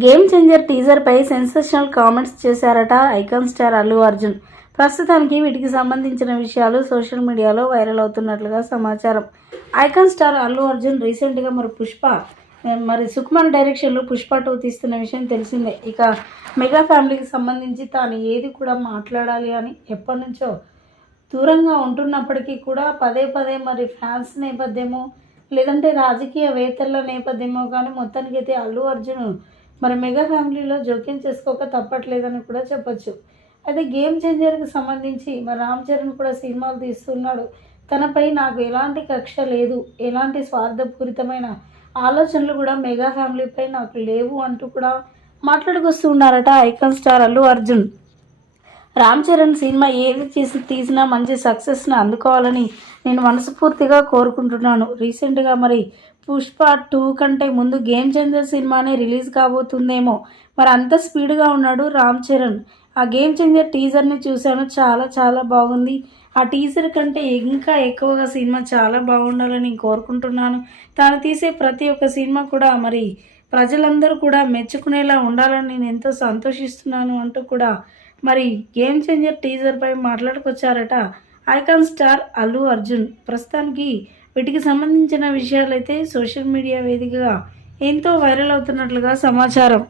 Game changer టీజర్పై sensational comments చేశారట icon star Allu Arjun. ప్రస్తుతానికి వీటికి సంబంధించిన విషయాలు సోషల్ మీడియాలో వైరల్ అవుతున్నట్లుగా సమాచారం. ఐకాన్ స్టార్ అల్లు అర్జున్ రీసెంట్గా సుకుమార్ డైరెక్షన్లో పుష్ప 2 తీస్తున్న విషయం తెలిసిందే. ఇక మెగా ఫ్యామిలీకి సంబంధించి తాను ఏది కూడా మాట్లాడాలి అని ఎప్పటి నుంచో దూరంగా ఉంటున్నప్పటికీ కూడా పదే పదే ఫ్యాన్స్ నేపథ్యమో లేదంటే రాజకీయవేత్తల నేపథ్యమో కానీ మొత్తానికైతే అల్లు అర్జున్ మెగా ఫ్యామిలీలో జోక్యం చేసుకోక తప్పట్లేదని కూడా చెప్పొచ్చు. అయితే గేమ్ చేంజర్కి సంబంధించి రామ్ చరణ్ కూడా సినిమాలు తీస్తున్నాడు. తనపై నాకు ఎలాంటి కక్ష లేదు, ఎలాంటి స్వార్థపూరితమైన ఆలోచనలు కూడా మెగా ఫ్యామిలీపై నాకు లేవు అంటూ కూడా మాట్లాడుకొస్తున్నారట icon star Allu Arjun. Ram Charan cinema ఏది తీసినా మంచి సక్సెస్ని అందుకోవాలని నేను మనస్ఫూర్తిగా కోరుకుంటున్నాను. రీసెంట్గా పుష్ప 2 కంటే ముందు గేమ్ చేంజర్ సినిమానే రిలీజ్ కాబోతుందేమో. అంత స్పీడ్గా ఉన్నాడు రామ్ చరణ్. ఆ గేమ్ చేంజర్ టీజర్ని చూశాను, చాలా చాలా బాగుంది. ఆ టీజర్ కంటే ఇంకా ఎక్కువగా సినిమా చాలా బాగుండాలని కోరుకుంటున్నాను. తాను తీసే ప్రతి ఒక్క సినిమా కూడా ప్రజలందరూ కూడా మెచ్చుకునేలా ఉండాలని నేను ఎంతో సంతోషిస్తున్నాను అంటూ కూడా గేమ్ చేంజర్ టీజర్పై మాట్లాడుకొచ్చారట ఐకాన్ స్టార్ అల్లు అర్జున్. ప్రస్తుతానికి వీటికి సంబంధించిన విషయాలైతే సోషల్ మీడియా వేదికగా ఎంతో వైరల్ అవుతున్నట్లుగా సమాచారం.